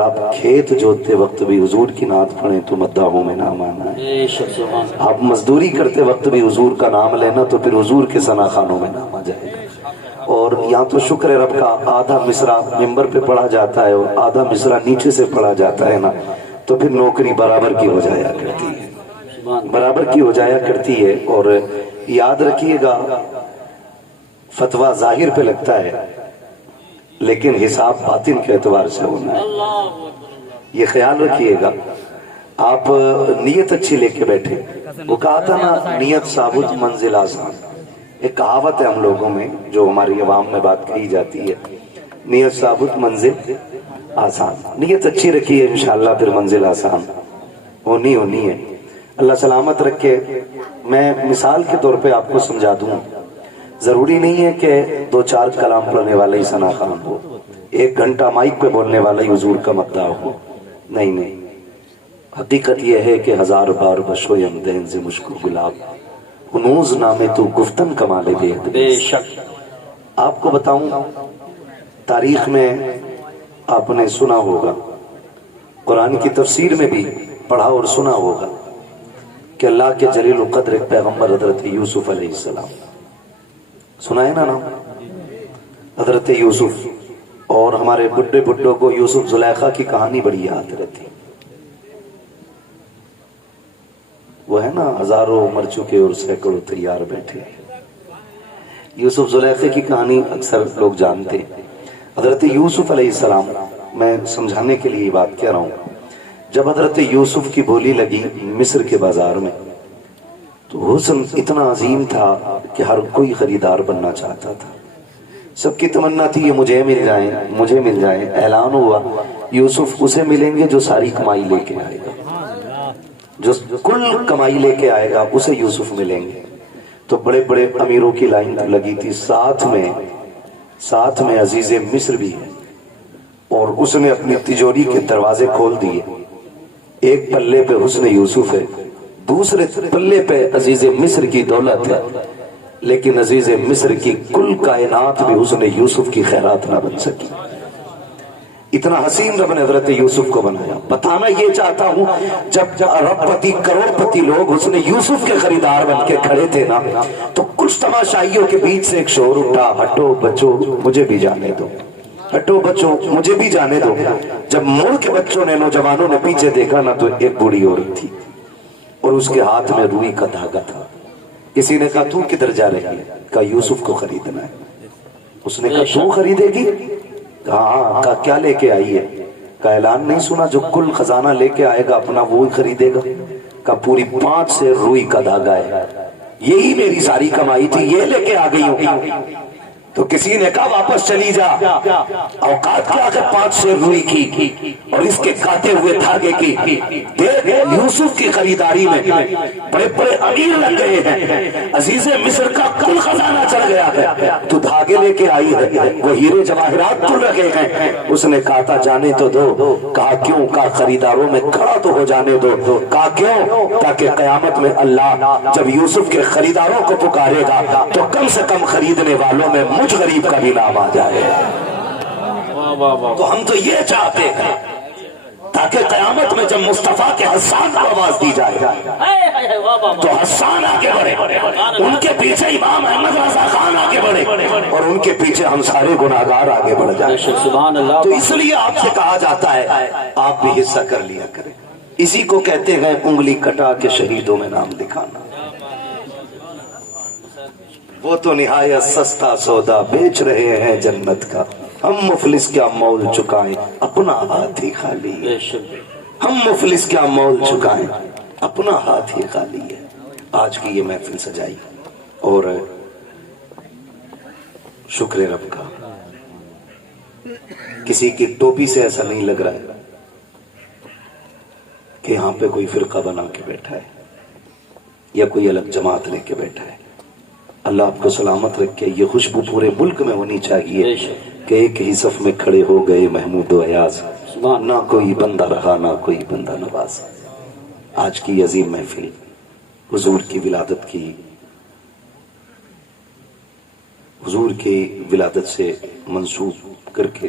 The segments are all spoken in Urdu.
آپ کھیت جوتتے وقت بھی حضور کی نعت پڑھیں تو مداحوں میں نام آنا ہے، آپ مزدوری کرتے وقت بھی حضور کا نام لینا تو پھر حضور کے ثنا خانوں میں نام آ جائے گا۔ اور یہاں تو شکر رب کا آدھا مصرع ممبر پہ پڑھا جاتا ہے اور آدھا مصرع نیچے سے پڑھا جاتا ہے نا، تو پھر نوکری برابر کی ہو جایا کرتی ہے، برابر کی ہو جایا کرتی ہے۔ اور یاد رکھیے گا فتویٰ ظاہر پہ لگتا ہے لیکن حساب باطن کے اعتبار سے ہونا ہے، یہ خیال رکھیے گا۔ آپ نیت اچھی لے کے بیٹھے، وہ کہا تھا نا نیت ثابت منزل آسان، ایک کہاوت ہے ہم لوگوں میں جو ہماری عوام میں بات کہی جاتی ہے، نیت ثابت منزل آسان۔ نیت اچھی رکھیے انشاءاللہ پھر منزل آسان ہونی ہے۔ اللہ سلامت رکھے۔ میں مثال کے طور پہ آپ کو سمجھا دوں، ضروری نہیں ہے کہ 2-4 کلام پڑھنے والا ہی ثنا خان ہو، 1 گھنٹہ مائک پہ بولنے والا ہی حضور کا مداح ہو، نہیں۔ حقیقت یہ ہے کہ 1000 بار بشویم دین سے مشکو گلاب ہنوز نامے تو گفتن کمالے بے شک۔ آپ کو بتاؤں تاریخ میں آپ نے سنا ہوگا، قرآن کی تفسیر میں بھی پڑھا اور سنا ہوگا کہ اللہ کے جلیل القدر ایک پیغمبر حضرت یوسف علیہ السلام، سنا ہے نا نام حضرت یوسف، اور ہمارے بڈھوں کو یوسف زلیخا کی کہانی بڑی یاد رہتی، وہ ہے نا ہزاروں مر چکے اور سینکڑوں تیار بیٹھے، یوسف زلیخے کی کہانی اکثر لوگ جانتے ہیں۔ حضرت یوسف علیہ السلام، میں سمجھانے کے لیے یہ بات کہہ رہا ہوں، جب حضرت یوسف کی بولی لگی مصر کے بازار میں تو حسن اتنا عظیم تھا کہ ہر کوئی خریدار بننا چاہتا تھا، سب کی تمنا تھی یہ مجھے مل جائیں۔ اعلان ہوا یوسف اسے ملیں گے جو ساری کمائی لے کے آئے گا، جو کل کمائی لے کے آئے گا اسے یوسف ملیں گے۔ تو بڑے بڑے امیروں کی لائن لگی تھی، ساتھ میں عزیز مصر بھی ہے، اور اس نے اپنی تجوری کے دروازے کھول دیے، ایک پلے پہ حسن یوسف ہے، دوسرے پلے پہ عزیز مصر کی دولت ہے، لیکن عزیز مصر کی کل کائنات بھی حسن یوسف کی خیرات نہ بن سکی، اتنا حسین رب نے حضرت یوسف کو بنایا۔ بتانا یہ چاہتا ہوں جب ارب پتی کروڑ پتی لوگ حسن یوسف کے خریدار بن کے کھڑے تھے نا، تو کچھ تماشائیوں کے بیچ سے ایک شور اٹھا، ہٹو بچو مجھے بھی جانے دو، ہٹو بچوں مجھے بھی جانے دو۔ جب مڑ کے بچوں نے نوجوانوں نے پیچھے دیکھا نا تو ایک بوڑھی عورت تھی اور اس کے ہاتھ میں روئی کا دھاگا تھا۔ کسی نے کہا تو کدھر جا رہی ہے؟ کہا یوسف کو خریدنا ہے۔ اس نے کہا تو خریدے گی؟ ہاں۔ کہا کیا لے کے آئی ہے؟ کہا اعلان نہیں سنا جو کل خزانہ لے کے آئے گا اپنا وہی خریدے گا؟ کہا پوری 5 سے روئی کا دھاگا ہے، یہی میری ساری کمائی تھی، یہ لے کے آ گئی ہوں۔ تو کسی نے کہا واپس چلی جا، اوقات کیا کہ 5 سے روئی کی اور اس کے کاٹے ہوئے دھاگے کی، دیکھ یوسف کی خریداری میں بڑے بڑے امیر لگ گئے ہیں، عزیز مصر کا کل خزانہ چڑھ گیا ہے، تو دھاگے لے کے آئی ہے، وہ ہیرے جواہرات تو لگے ہیں۔ اس نے کہا تھا جانے تو دو، کہا کیوں؟ کہا خریداروں میں کھڑا تو ہو جانے دو، کہا کیوں؟ تاکہ قیامت میں اللہ جب یوسف کے خریداروں کو پکارے گا تو کم سے کم خریدنے والوں میں مجھ غریب کا بھی نام آ جائے گا۔ تو ہم تو یہ چاہتے ہیں تاکہ قیامت میں جب مصطفیٰ کے حسان کو آواز دی جائے تو حسان آگے بڑھے، ان کے پیچھے امام احمد رضا خان آگے بڑھے اور ان کے پیچھے ہم سارے گناہگار آگے بڑھ جائیں۔ تو اس لیے آپ سے کہا جاتا ہے آپ بھی حصہ کر لیا کریں، اسی کو کہتے ہیں انگلی کٹا کے شہیدوں میں نام دکھانا۔ وہ تو نہایت سستا سودا بیچ رہے ہیں جنت کا، ہم مفلس کیا مول چکائیں اپنا ہاتھ ہی خالی ہے، ہم مفلس کیا مول چکائیں اپنا ہاتھ ہی خالی ہے۔ آج کی یہ محفل سجائی اور شکر رب کا، کسی کی ٹوپی سے ایسا نہیں لگ رہا ہے کہ یہاں پہ کوئی فرقہ بنا کے بیٹھا ہے یا کوئی الگ جماعت لے کے بیٹھا ہے۔ اللہ آپ کو سلامت رکھے۔ یہ خوشبو پورے ملک میں ہونی چاہیے کہ ایک ہی صف میں کھڑے ہو گئے محمود و ایاز، نہ کوئی بندہ رہا نہ کوئی بندہ نواز۔ آج کی عظیم محفل حضور کی ولادت کی، حضور کی ولادت سے منسوب کر کے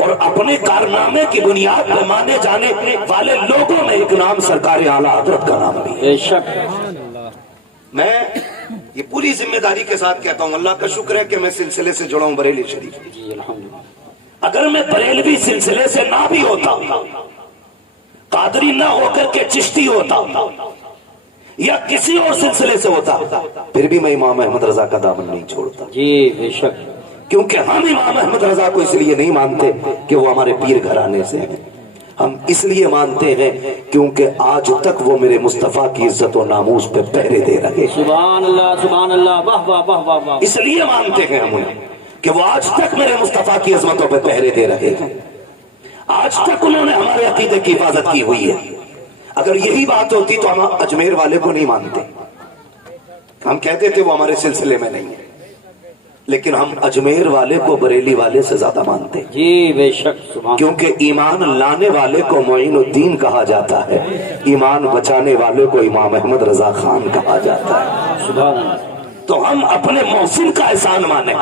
اور اپنے کارنامے کی بنیاد پر مانے جانے والے لوگوں میں ایک نام سرکار اعلیٰ حضرت کا نام بھی ہے۔ بے شک میں یہ پوری ذمہ داری کے ساتھ کہتا ہوں، اللہ کا شکر ہے کہ میں سلسلے سے جڑا ہوں بریلی شریف۔ جی الحمدللہ۔ اگر میں بریلوی سلسلے سے نہ بھی ہوتا، قادری نہ ہو کر کے چشتی ہوتا یا کسی اور سلسلے سے ہوتا، پھر بھی میں امام احمد رضا کا دامن نہیں چھوڑتا، جی بے شک۔ کیونکہ ہم امام احمد رضا کو اس لیے نہیں مانتے کہ وہ ہمارے پیر گھرانے سے ہیں، ہم اس لیے مانتے ہیں کیونکہ آج تک وہ میرے مصطفیٰ کی عزت و ناموس پہ پہرے دے رہے ہیں۔ سبحان اللہ سبحان اللہ، واہ واہ واہ واہ واہ۔ اس لیے مانتے ہیں ہم انہیں کہ وہ آج تک میرے مصطفیٰ کی عظمتوں پہ پہرے دے رہے ہیں، آج تک انہوں نے ہمارے عقیدے کی حفاظت کی ہوئی ہے۔ اگر یہی بات ہوتی تو ہم اجمیر والے کو نہیں مانتے، ہم کہتے تھے وہ ہمارے سلسلے میں نہیں ہے، لیکن ہم اجمیر والے کو بریلی والے سے زیادہ مانتے ہیں، جی بے شک سبحان۔ کیونکہ ایمان لانے والے کو معین الدین کہا جاتا ہے، ایمان بچانے والے کو امام احمد رضا خان کہا جاتا ہے۔ سبحان اللہ۔ تو ہم اپنے محسن کا احسان مانے،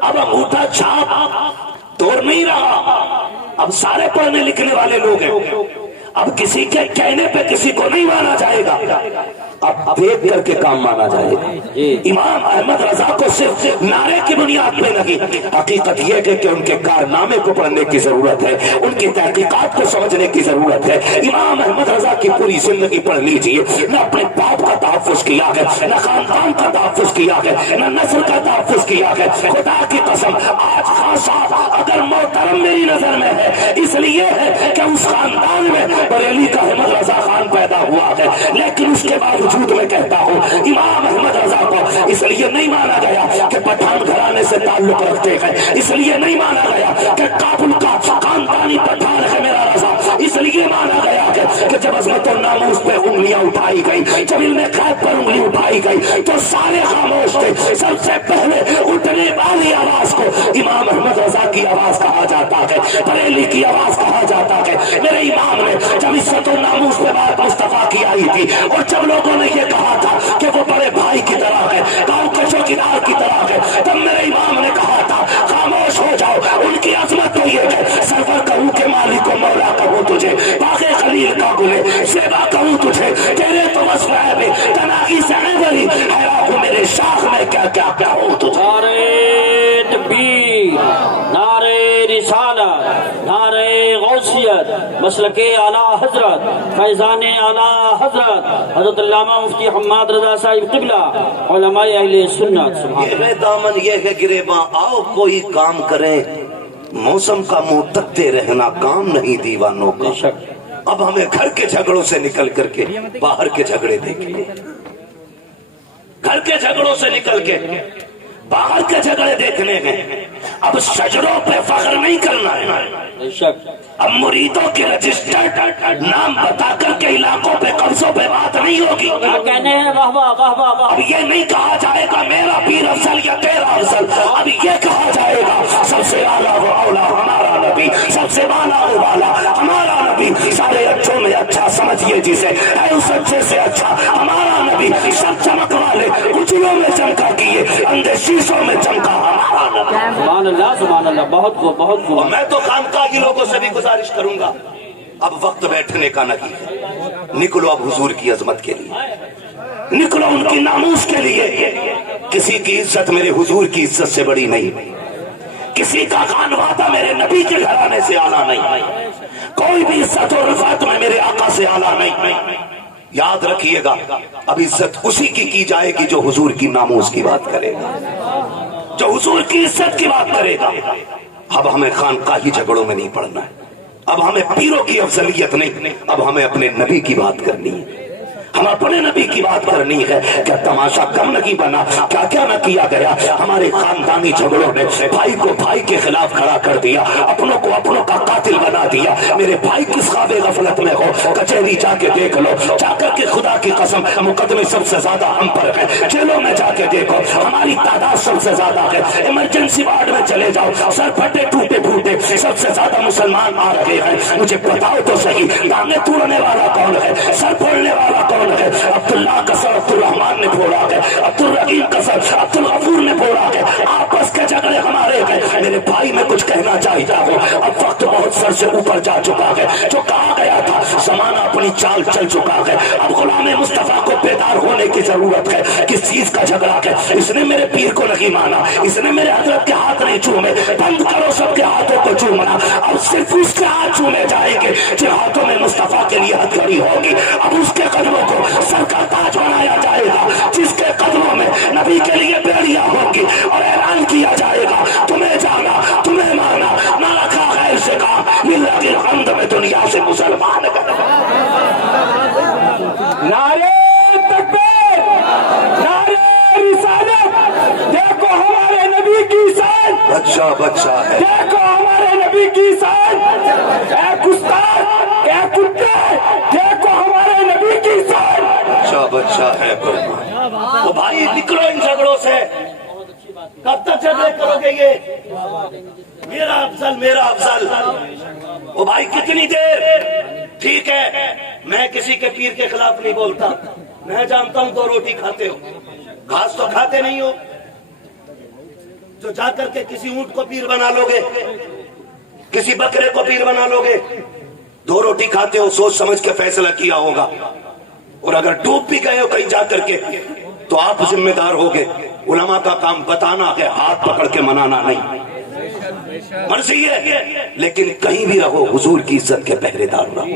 اب انگوٹھا چھاپ دور نہیں رہا، اب سارے پڑھنے لکھنے والے لوگ ہیں، اب کسی کے کہنے پہ کسی کو نہیں مانا جائے گا، اب دیکھ کر کے کام مانا جائے گا۔ امام احمد رضا کو صرف نعرے کی بنیاد پہ نہیں، حقیقت یہ ہے کہ ان کے کارنامے کو پڑھنے کی ضرورت ہے، ان کی تحقیقات کو سمجھنے کی ضرورت ہے۔ امام احمد رضا کی پوری زندگی پڑھ لیجئے، نہ اپنے باپ کا تحفظ کیا ہے، نہ خاندان کا تحفظ کیا ہے، نہ نسل کا تحفظ کیا ہے۔ خدا کی قسم آج خان صاحب اگر محترم میری نظر میں ہے، اس لیے ہے کہ اس خاندان میں بریلی کا احمد رضا خان پیدا ہوا ہے، لیکن اس کے باوجود میں کہتا ہوں امام احمد رضا کو اس لیے نہیں مانا گیا کہ پٹھان گھرانے سے تعلق رکھتے ہیں، اس لیے نہیں مانا گیا کہ کابل کا خاندانی پٹھان ہے میرا رضا، اس لیے مانا گیا کہ جب عظمت و ناموس پہ انگلیاں اٹھائی گئی، جب علم غیب پر انگلی اٹھائی گئی تو سارے خاموش تھے۔ سب سے پہلے اٹھنے والی آواز کو امام احمد رضا کی آواز کہا جاتا ہے، بریلی کی آواز کہا جاتا ہے۔ میرے امام نے جب عزت و ناموس پہ بات مصطفیٰ کی آئی تھی اور جب لوگوں نے یہ کہا تھا کہ وہ بڑے بھائی کی طرح ہے، گاؤں کے چوکیدار کی طرح ہے، تب میرے امام نے کہا تھا خاموش ہو جاؤ، ان کی عظمت تو یہ ہے سرور کہوں کہ مالک کو مولا کہوں تجھے، باغ خلیل کا گلے زیبا کہوں تجھے، تیرے تو وصف ہے بھی تنائی سے عبری حیران ہوں میرے شاخ میں کیا کیا کہوں تجھے۔ نعرے تکبیر، نعرے رسالت، نعرے غوثیت، مسلک اعلیٰ حضرت، فیضان اعلیٰ حضرت حضرت علامہ مفتی حماد رضا صاحب قبلہ، علماء اہل سنت۔ سبحان یہ ہے دامن، یہ ہے گریباں، آؤ کوئی کام کریں، موسم کا منہ تکتے رہنا کام نہیں دیوانوں کا۔ بے شک۔ اب ہمیں گھر کے جھگڑوں سے نکل کر کے باہر کے جھگڑے دیکھیں، گھر کے جھگڑوں سے نکل کے باہر کے جھگڑے دیکھنے ہیں۔ اب شجروں پہ فخر نہیں کرنا ہے، بے شک۔ اب مریدوں کے رجسٹرڈ نام بتا کر کے علاقوں پہ قبضوں پہ بات نہیں ہوگی۔ کیا کہنے ہیں، واہ واہ واہ واہ واہ۔ اب یہ نہیں کہا جائے گا میرا پیر افضل یا تیرا افضل، اب یہ کہا جائے گا سب سے اعلیٰ و اولا ہمارا نبی، سب سے والا و والا ہمارا نبی، سارے اچھوں میں اچھا سمجھیے جسے، اے اس اچھے سے اچھا ہمارا نبی، سب چمک والے اجلوں میں چمکا کیے، اندھے شیشوں میں چمکا ہمارا نبی۔ سبحان اللہ سبحان اللہ، بہت خوب بہت اور خوب۔ میں تو خانقاہ کی لوگوں سے بھی گزارش کروں گا، اب وقت بیٹھنے کا نہیں ہے، نکلو اب حضور کی عظمت کے لیے، نکلو ان کی ناموس کے لیے۔ کسی کی عزت میرے حضور کی عزت سے بڑی نہیں، کسی کا خانوادہ میرے نبی کے گھرانے سے اعلیٰ نہیں، کوئی بھی عزت و رفعت میں میرے آقا سے اعلیٰ نہیں۔ یاد رکھیے گا اب عزت اسی کی جائے گی جو حضور کی ناموس کی بات کرے گا، جو حضور کی عزت کی بات کرے گا۔ اب ہمیں خانقاہی جھگڑوں میں نہیں پڑنا ہے، اب ہمیں پیروں کی افضلیت نہیں، اب ہمیں اپنے نبی کی بات کرنی ہے، ہم اپنے نبی کی بات کرنی ہے۔ کیا تماشا کم نہیں بنا، کیا کیا نہ کیا گیا، ہمارے خاندانی جھگڑوں نے بھائی کو بھائی کے خلاف کھڑا کر دیا، اپنوں کو اپنوں کا قاتل بنا دیا۔ میرے بھائی کس خواب غفلت میں ہو، کچہری جا کے دیکھ لو، جا کر کے خدا کی قسم مقدمے سب سے زیادہ ہم پر ہے، جیلوں میں جا کے دیکھو ہماری تعداد سب سے زیادہ ہے، ایمرجنسی وارڈ میں چلے جاؤ، سر پھٹے ٹوٹے پھوٹے سب سے زیادہ مسلمان آ رہے ہیں۔ مجھے بتاؤ تو صحیح، دانے توڑنے والا کون ہے، سر پھوڑنے والا کون عبد ہے، عبداللہ کا سر عبد الرحمان نے پھوڑا ہے، عبد الرحیم کا سر عبد الغفور نے پھوڑا ہے، آپس کے جھگڑے ہمارے ہیں۔ میرے بھائی میں کچھ کہنا چاہتا ہوں، اب وقت بہت سر سے اوپر جا چکا ہے، جو کہا گیا تھا زمانہ اپنی چال چل چکا ہے، اب غلام مصطفیٰ کو بیدار ہونے کی ضرورت ہے۔ کس چیز کا جھگڑا ہے؟ اس نے میرے پیر کو نہیں مانا، اس نے میرے حضرت کے ہاتھ نہیں چومے، بند کرو سب کے ہاتھوں کو چومنا، اب صرف اس کے ہاتھ چومے جائیں گے جن ہاتھوں میں مصطفیٰ کے لیے ہتھیلی ہوگی، اب اس کے قدموں کو سر کا تاج بنایا جائے گا، جس کے قدموں میں نبی کے لیے بیڑیاں ہوگی، اور اعلان کیا جائے گا تمہیں جانا تمہیں مانا، نہ رکھا غیر سے کام، للہ کی حمد میں دنیا سے مسلمان کر۔ نعرے تکبیر، نعرے رسالت، دیکھو ہمارے نبی کی شان، بچہ بچہ ہے، دیکھو ہمارے نبی کی شان، اے گستاخ اے کتے، دیکھو ہمارے نبی کی شان۔ بچہ بچہ ہے قربان۔ تو بھائی نکلو ان جھگڑوں سے، کب تک جھگڑے کرو گے یہ؟ میرا افضل میرا افضل، وہ بھائی کتنی دیر؟ ٹھیک ہے، میں کسی کے پیر کے خلاف نہیں بولتا، میں جانتا ہوں 2 روٹی کھاتے ہو، گھاس تو کھاتے نہیں ہو، جو جا کر کے کسی اونٹ کو پیر بنا لو گے، کسی بکرے کو پیر بنا لو گے، 2 روٹی کھاتے ہو، سوچ سمجھ کے فیصلہ کیا ہوگا، اور اگر ڈوب بھی گئے ہو کہیں جا کر کے تو آپ ذمہ دار ہوگے۔ علماء کا کام بتانا ہے، ہاتھ پکڑ کے منانا نہیں، مرضی ہے، لیکن کہیں بھی رہو حضور کی عزت کے پہرے دار رہو،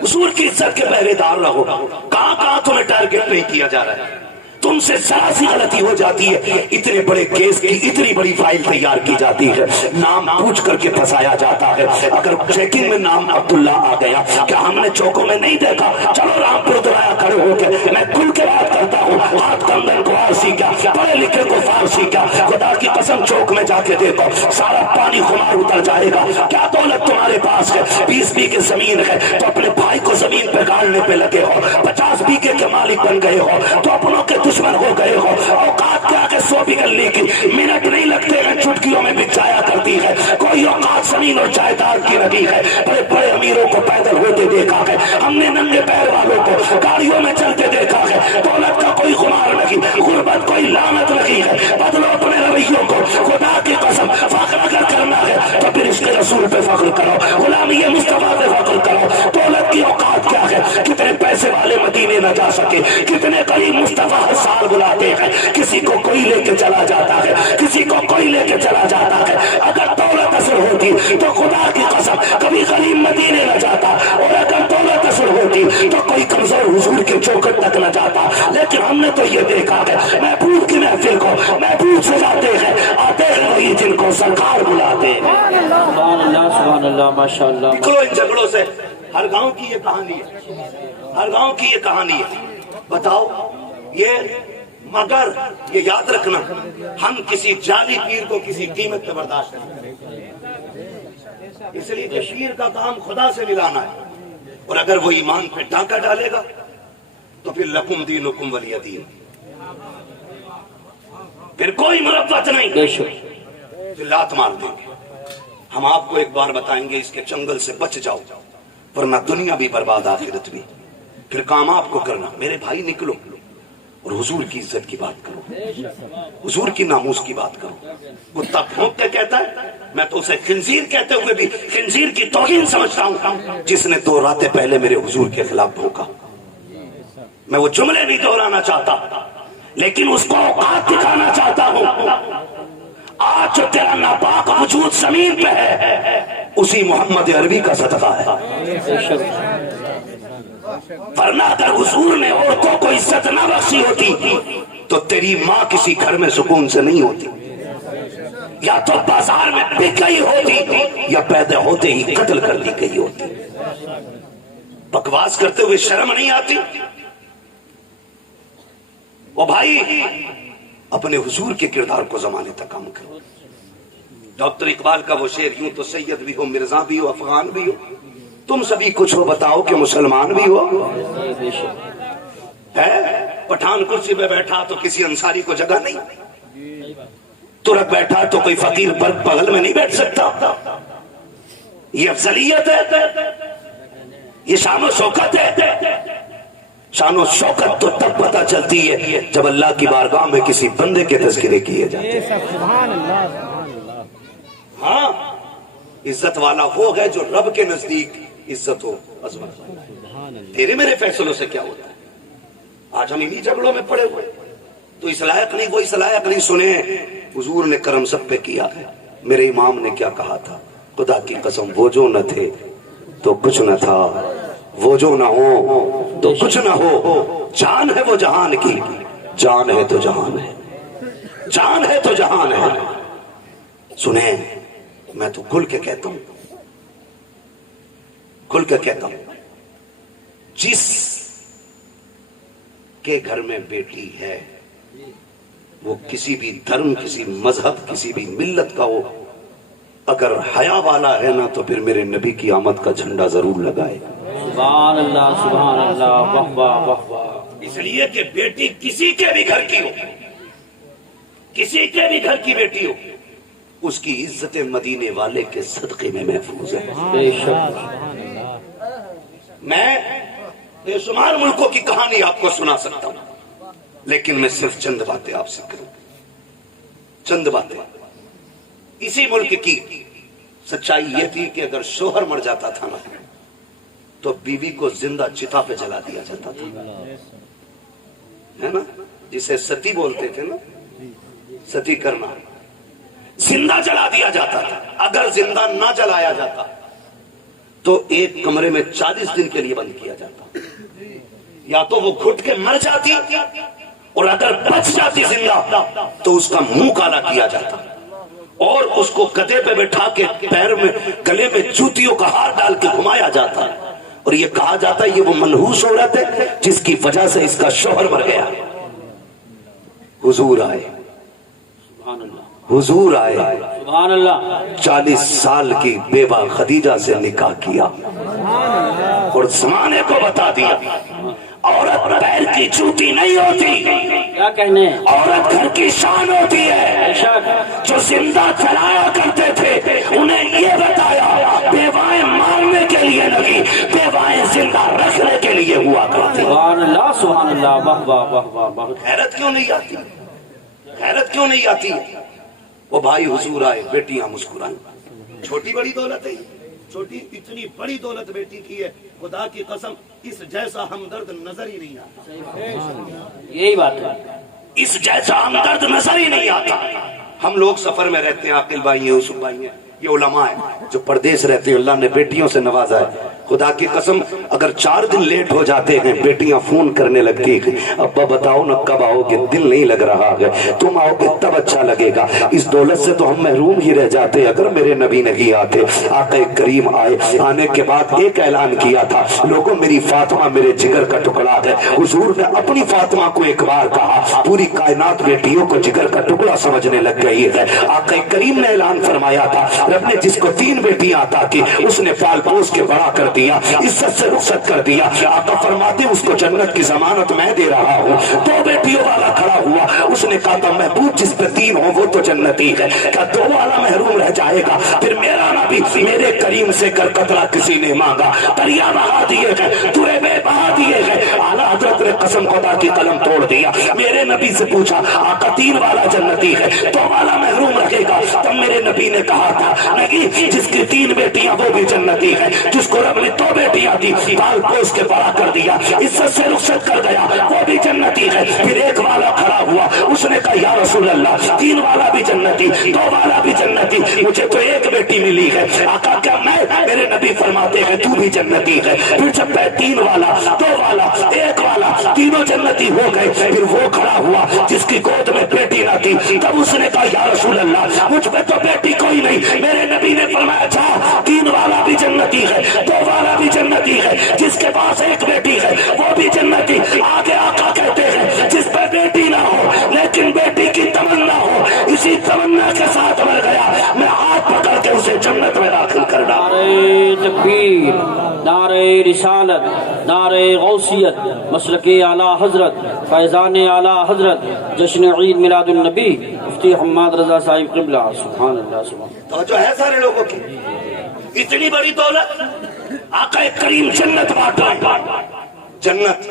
حضور کی عزت کے پہرے دار رہو۔ کہاں کہاں تمہیں ٹارگٹ نہیں کیا جا رہا ہے، تم سے ذرا سی غلطی ہو جاتی ہے، اتنے بڑے کیس کی اتنی بڑی فائل تیار کی جاتی ہے، نام پوچھ کر کے پھنسایا جاتا ہے۔ اگر چیکنگ میں نام عبداللہ آ گیا، کیا ہم نے چوکوں میں نہیں دیکھا؟ چلو رامپور درایا کھڑے ہو کے میں کھل کے بات کرتا ہوں، ہاتھ کندن کو فارسی کیا، پڑھے لکھے کو فارسی کیا، خدا کی قسم چوک میں جا کے دیکھو، سارا پانی خمار اتر جائے گا۔ کیا دولت تمہارے پاس ہے؟ 20 بیگھے زمین ہے تو اپنے بھائی کو زمین پہ گاڑنے پہ لگے ہو، 50 بیگھے کے مالک بن گئے ہو تو اپنوں کے دشمن ہو گئے ہو۔ اوقات کے آگے 100 بگلنے کی منٹ نہیں لگتے ہیں، چٹکیوں میں بک جایا کرتی ہے۔ کوئی اوقات زمین اور جائیداد کی نہیں ہے، بڑے بڑے امیروں کو پیدل ہوتے دیکھا ہے، ہم نے ننگے پیر والوں کو گاڑیوں میں چلتے دیکھا ہے۔ دولت کا کوئی خمار نہیں، غربت کوئی لعنت نہیں ہے۔ بدلو اپنے رویوں کو، خدا کی قسم فخر اگر کرنا ہے تو پھر اس کے رسول پہ فخر کرو، غلامی مصطفیٰ پہ فخر کرو۔ دولت کی اوقات کیا ہے؟ کتنے پیسے والے مدینے نہ جا سکے، کتنے قریب مصطفیٰ ہر سال بلاتے ہیں، کسی کو کوئی لے کے چلا جاتا ہے، کسی کو کوئی لے کے چلا جاتا ہے۔ اگر دولت اثر ہوتی تو خدا کی قسم کبھی غریب مدینے نہ جاتا، اور اگر دولت اثر ہوتی تو کوئی کمزور حضور کے چوکٹ تک نہ جاتا۔ لیکن ہم نے تو یہ دیکھا ہے، محبوب کی محفل کو محبوب سے جاتے ہیں، آتے ہیں وہی جن کو سرکار بلاتے ہیں۔ سبحان اللہ سبحان اللہ ماشاء اللہ۔ نکلو ان جھگڑوں سے، ہر گاؤں کی یہ کہانی ہے، ہر گاؤں کی یہ کہانی ہے۔ بتاؤ یہ، مگر یہ یاد رکھنا ہم کسی جعلی پیر کو کسی قیمت پہ برداشت نہیں کریں، اس لیے کہ پیر کا کام خدا سے ملانا ہے، اور اگر وہ ایمان پہ ڈاکہ ڈالے گا تو پھر لکم دینکم ولی دین، پھر کوئی مربت نہیں، پھر لات مار دیں گے۔ ہم آپ کو ایک بار بتائیں گے اس کے چنگل سے بچ جاؤ، ورنہ دنیا بھی برباد آخرت بھی۔ پھر کام آپ کو کرنا، میرے بھائی نکلو اور حضور کی عزت کی بات کرو، حضور کی ناموس کی بات کرو۔ کتا بھونک کے کہتا ہے، میں تو اسے خنزیر کہتے ہوئے بھی خنزیر کی توہین سمجھتا ہوں، جس نے 2 راتیں پہلے میرے حضور کے خلاف بھونکا۔ میں وہ جملے نہیں دہرانا چاہتا، لیکن اس کو اوقات دکھانا چاہتا ہوں۔ آج جو تیرا ناپاک وجود زمین پہ ہے، اسی محمد عربی کا صدقہ ہے، ورنہ اگر حضور نے عورتوں کو عزت نہ بخشی ہوتی تو تیری ماں کسی گھر میں سکون سے نہیں ہوتی، یا تو بازار میں بک گئی ہوتی یا پیدا ہوتے ہی قتل کر دی گئی ہوتی۔ بکواس کرتے ہوئے شرم نہیں آتی؟ وہ بھائی اپنے حضور کے کردار کو زمانے تک کام کرو۔ ڈاکٹر اقبال کا وہ شعر، یوں تو سید بھی ہو، مرزا بھی ہو، افغان بھی ہو، تم سبھی کچھ ہو، بتاؤ کہ مسلمان بھی ہو۔ ہے پٹھان کرسی پہ بیٹھا تو کسی انصاری کو جگہ نہیں، ترک بیٹھا تو کوئی فقیر بغل میں نہیں بیٹھ سکتا۔ یہ افضلیت ہے، یہ شان و شوکت ہے۔ شان و شوکت تو تب پتہ چلتی ہے جب اللہ کی بارگاہ میں کسی بندے کے تذکرے کیے جاتے ہیں۔ سبحان اللہ سبحان اللہ۔ ہاں عزت والا وہ ہے جو رب کے نزدیک عزت و عظمت۔ تیرے میرے فیصلوں سے کیا ہوتا ہے؟ آج ہم انہی جھگڑوں میں پڑے ہوئے، تو اس لائق نہیں وہ اس لائق نہیں۔ سنے حضور نے کرم سب پہ کیا ہے۔ میرے امام نے کیا کہا تھا؟ خدا کی قسم وہ جو نہ تھے تو کچھ نہ تھا، وہ جو نہ ہو تو کچھ نہ ہو، جان ہے وہ جہان کی، جان ہے تو جہان ہے، جان ہے تو جہان ہے۔ سنیں میں تو کھل کے کہتا ہوں، کھل کے کہتا ہوں، جس کے گھر میں بیٹی ہے وہ کسی بھی دھرم، کسی مذہب، کسی بھی ملت کا ہو، اگر حیا والا ہے نا تو پھر میرے نبی کی آمد کا جھنڈا ضرور لگائے۔ سبحان اللہ سبحان اللہ، واہ واہ واہ واہ۔ اس لیے کہ بیٹی کسی کے بھی گھر کی ہو، کسی کے بھی گھر کی بیٹی ہو، اس کی عزت مدینے والے کے صدقے میں محفوظ ہے۔ بے شک۔ میں بے شمار ملکوں کی کہانی آپ کو سنا سکتا ہوں، لیکن میں صرف چند باتیں آپ سے کروں، چند باتیں۔ اسی ملک کی سچائی یہ تھی کہ اگر شوہر مر جاتا تھا نا تو بیوی کو زندہ چتا پہ جلا دیا جاتا تھا، ہے نا، جسے ستی بولتے تھے نا، ستی کرنا، زندہ جلا دیا جاتا تھا۔ اگر زندہ نہ جلایا جاتا تو ایک کمرے میں 40 دن کے لیے بند کیا جاتا، یا تو وہ گھٹ کے مر جاتی اور اگر بچ جاتی زندہ تو اس کا منہ کالا کیا جاتا اور اس کو گدھے پہ بٹھا کے پیر میں گلے میں جوتیوں کا ہار ڈال کے گھمایا جاتا اور یہ کہا جاتا یہ وہ منحوس عورت ہے جس کی وجہ سے اس کا شوہر مر گیا۔ حضور آئے، سبحان اللہ حضور آئے، سبحان اللہ۔ 40 سال کی بیوہ خدیجہ سے نکاح کیا اور زمانے کو بتا دیا عورت پیر کی جوتی نہیں ہوتی، کیا کہنے، عورت گھر کی شان ہوتی ہے۔ بے شک۔ جو زندہ چلایا کرتے تھے انہیں یہ بتایا بیوائیں مارنے کے لیے نہیں، بیوائیں زندہ رکھنے کے لیے ہوا کرتی۔ سبحان اللہ سبحان اللہ، واہ واہ واہ واہ واہ۔ حیرت کیوں نہیں آتی؟ حیرت کیوں نہیں آتی؟ وہ بھائی حضور آئے، بیٹیاں مسکرائیں۔ چھوٹی بڑی دولت ہے، چھوٹی اتنی بڑی دولت بیٹی کی ہے، خدا کی قسم اس جیسا ہمدرد نظر ہی نہیں آتا، یہی بات ہے۔ اس جیسا ہمدرد نظر ہی نہیں آتا۔ ہم لوگ سفر میں رہتے ہیں، عاقل بھائی ہیں، یوسف بھائی ہیں، یہ علماء ہیں جو پردیس رہتے ہیں، اللہ نے بیٹیوں سے نوازا ہے۔ خدا کی قسم اگر 4 دن لیٹ ہو جاتے ہیں بیٹیاں فون کرنے لگتی ہیں، ابا بتاؤ نا کب آؤ گے، دل نہیں لگ رہا ہے، تم آؤ گے تب اچھا لگے گا۔ اس دولت سے تو ہم محروم ہی رہ جاتے اگر میرے نبی نہیں آتے۔ آقا کریم آئے، آنے کے بعد ایک اعلان کیا تھا، لوگوں میری فاطمہ میرے جگر کا ٹکڑا ہے۔ حضور نے اپنی فاطمہ کو ایک بار کہا، پوری کائنات بیٹیوں کو جگر کا ٹکڑا سمجھنے لگ گئی ہے۔ آقا کریم نے اعلان فرمایا تھا، رب نے جس کو 3 بیٹیاں عطا کی اس نے پال پوس کے بڑا کر دیا، عزت سے رخصت کر دیا۔ آقا فرماتے اس کو جنت کی ضمانت میں دے رہا ہوں۔ 2 بیٹیوں والا کھڑا ہوا، اس نے کہا تھا محبوب جس پہ 3 ہو وہ تو جنتی ہے، کیا 2 والا محروم رہ جائے گا؟ پھر میرا نبی میرے کریم سے کر قطرہ کسی نے مانگا، دریا بہا دیے گئے، تورے بے بہا دیے گئے۔ اعلیٰ حضرت نے قسم خدا کی قلم توڑ دیا، میرے نبی سے پوچھا آقا 3 والا جنتی ہے 2 والا محروم رکھے گا؟ تب میرے نبی نے کہا تھا نہیں، جس کی 3 بیٹیاں وہ بھی جنتی ہے، جس کو رب نے 2 بیٹیاں دی پال پوس کے بڑا کر دیا، عزت سے رخصت کر گیا، وہ بھی جنتی ہے۔ پھر 1 والا کھڑا ہوا، اس نے کہا یا رسول اللہ 3 والا بھی جنتی، 2 والا بھی جنتی، مجھے تو 1 بیٹی ملی ہے۔ آقا کیا میں؟ میرے نبی فرماتے ہیں تو بھی جنتی ہے۔ پھر جب 3 والا 2 والا 1 والا تینوں جنتی ہو گئے، پھر وہ کھڑا ہوا جس کی گود میں بیٹی نہ تھی، تب اس نے کہا یا رسول اللہ مجھ پہ تو بیٹی کوئی نہیں۔ میرے نبی نے فرمایا اچھا 3 والا بھی جنتی ہے، 2 والا بھی جنتی ہے، جس کے پاس 1 بیٹی ہے وہ بھی جنتی۔ آگے آقا کہتے ہیں جس پہ بیٹی نہ ہو لیکن بیٹی کی تمنا ہو، اسی تمنا کے ساتھ مر گیا، میں ہاتھ پکڑ کے اسے جنت میں داخل کر ڈالا۔ نعرہ تکبیر، نعرہ رسالت، نعرہ غوثیت، مسلک اعلی حضرت، فیضان اعلی حضرت، جشن عید میلاد النبی مفتی حماد رضا صاحب قبلہ۔ سبحان اللہ سبحان اللہ۔ توجہ ہے سارے لوگوں کی؟ اتنی بڑی دولت آقا کریم جنت بانٹ رہے ہیں، جنت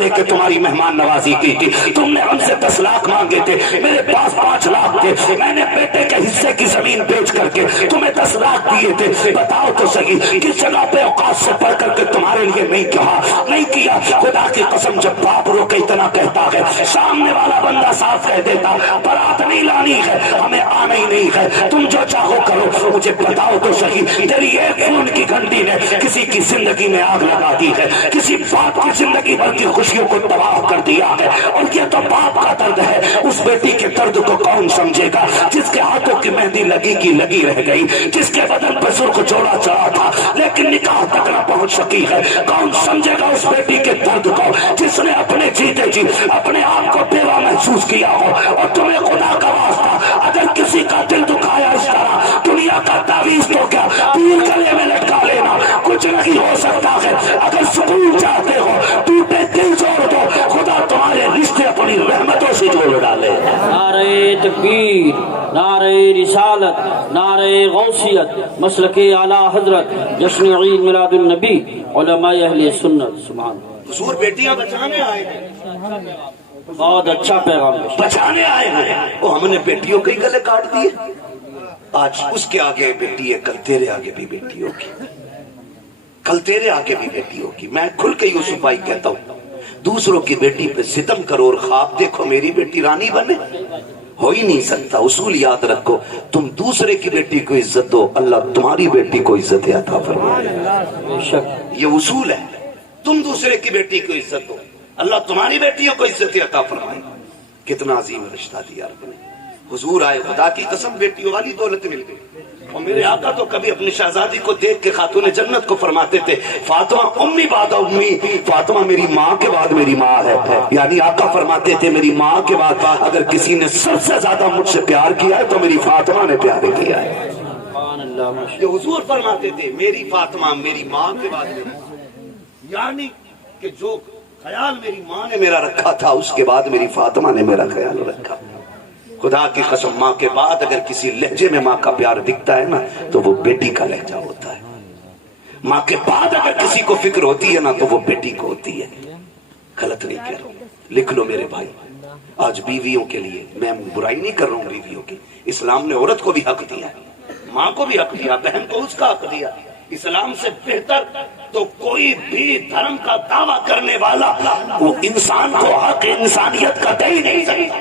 لے کے تمہاری مہمان نوازی کی تھی, تم نے ہم سے 10 لاکھ مانگے تھے, میرے پاس 5 لاکھ تھے, میں نے بیٹے کے حصے کی زمین بیچ کر کے تمہیں 10 لاکھ دیے تھے. بتاؤ تو صحیح کس جگہ پہ اوقات سے پڑھ کر کے تمہارے لیے نہیں کہا, نہیں کیا. خدا کی قسم جب باپ رو کے اتنا کہتا ہے, سامنے والا بندہ صاف کہہ دیتا بارات نہیں لانی ہے, ہمیں آنا ہی نہیں ہے, تم جو چاہو کرو. مجھے بتاؤ تو صحیح تیری ایک فون کی گھنٹی نے کسی کی زندگی میں آگ لگا دی ہے, کسی باپ کی زندگی بھر کی خوشیوں کو تباہ کر دیا ہے. اور یہ تو باپ کا درد ہے. اس بیٹی کے درد کو کون سمجھے گا جس کے ہاتھوں کی مہندی لگی کی لگی رہ گئی, جس کے بدن پر سرخ جوڑا چڑھا تھا لیکن نکاح تک نہ پہنچ سکی ہے. کون سمجھے گا اس بیٹی کے درد کو جس نے اپنے جیتے جی اپنے آپ کو بیوہ محسوس کیا ہو. اور تمہیں خدا کا واسطہ اگر کسی کا دل دکھایا اس طرح, دنیا کا تعویذ تو کیا پیر گلے میں لٹکا لینا کچھ نہیں ہو سکتا ہے. اگر سکون چاہتے ہو ٹوٹے دل جوڑ دو, خدا تمہارے رشتے اپنی رحمتوں سے جوڑ ڈالے. نعرہ تکبیر, نعرہ رسالت, نعرہ غوثیت, مسلک اعلی حضرت, جشن عید میلاد النبی, علماء اہل سنت. سبحان اللہ. حضور بیٹیاں بچانے آئے ہیں, بہت اچھا پیغام ہے. بچانے آئے ہیں. وہ ہم نے بیٹیوں کے گلے کاٹ دیے. آج اس کے آگے بیٹی ہے, کل تیرے آگے بھی بیٹی ہوگی, کل تیرے آگے بھی بیٹی ہوگی. میں کھل کے یوسف بھائی کہتا ہوں, دوسروں کی بیٹی پہ ستم کرو اور خواب دیکھو میری بیٹی رانی بنے, ہو ہی نہیں سکتا. اصول یاد رکھو, تم دوسرے کی بیٹی کو عزت دو, اللہ تمہاری بیٹی کو عزت عطا فرمائے. یہ اصول ہے. تم دوسرے کی بیٹی کو عزت دو, اللہ تمہاری بیٹیوں کو عزت عطا فرمائے. کتنا عظیم رشتہ دیا رب نے. حضور آئے, خدا کی قسم بیٹیوں والی دولت مل گئی. اور میرے آقا تو کبھی اپنی شہزادی کو دیکھ کے خاتون جنت کو فرماتے تھے فاطمہ امی بعد امی, فاطمہ میری ماں کے بعد میری ماں ہے. یعنی آقا فرماتے تھے میری ماں کے بعد اگر کسی نے سب سے زیادہ مجھ سے پیار کیا ہے تو میری فاطمہ نے پیار کیا ہے. یہ حضور فرماتے تھے میری فاطمہ میری ماں کے بعد میری ماں. یعنی کہ جو خیال میری ماں نے میرا رکھا تھا اس کے بعد میری فاطمہ نے میرا خیال رکھا. خدا کی قسم ماں کے بعد اگر کسی لہجے میں ماں کا پیار دکھتا ہے نا تو وہ بیٹی کا لہجہ ہوتا ہے. ماں کے بعد اگر کسی کو فکر ہوتی ہے نا تو وہ بیٹی کو ہوتی ہے. غلط نہیں کہہ رہا ہوں, لکھ لو میرے بھائی. آج بیویوں کے لیے میں برائی نہیں کر رہا ہوں بیویوں کی, اسلام نے عورت کو بھی حق دیا, ماں کو بھی حق دیا, بہن کو اس کا حق دیا. اسلام سے بہتر تو کوئی بھی دھرم کا دعویٰ کرنے والا وہ انسان کو حق انسانیت کا دے ہی نہیں سکتا,